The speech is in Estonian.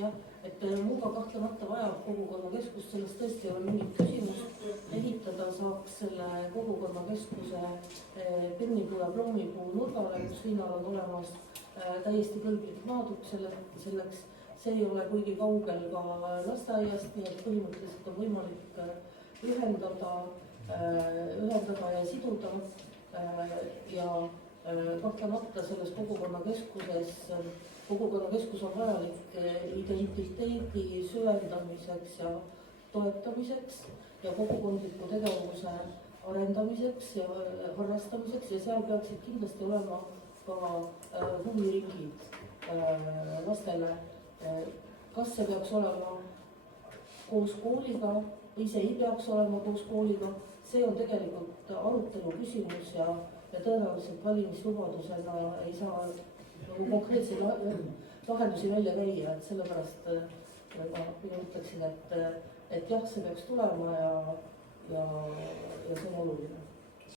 jah, et Muuga kahtlemata vajab kogukonnakeskust, sellest tõesti ei ole mingit küsimust. Ehitada saaks selle kogukonnakeskuse Pirnipuu ja Ploomipuu nurgale, kus linnal on olemas täiesti kõlblik maatükk selleks. See ei ole kuigi kaugel ka lasteaiast, nii et põhimõtteliselt on võimalik ühendada ja siduda. Ja kahtlemata selles kogukonnakeskus on vajalik identiteedi süvendamiseks ja toetamiseks ja kogukondliku tegevuse arendamiseks ja harrastamiseks ja seal peaksid kindlasti olema ka huviringid lastele. Kas see peaks olema koos kooliga või see ei peaks olema koos kooliga, see on tegelikult arutelu küsimus ja tõenäoliselt valimislubadusena ei saa nagu konkreetseid lahendusi välja käia, et sellepärast ma ütleksin, et jah, see peaks tulema ja see on oluline.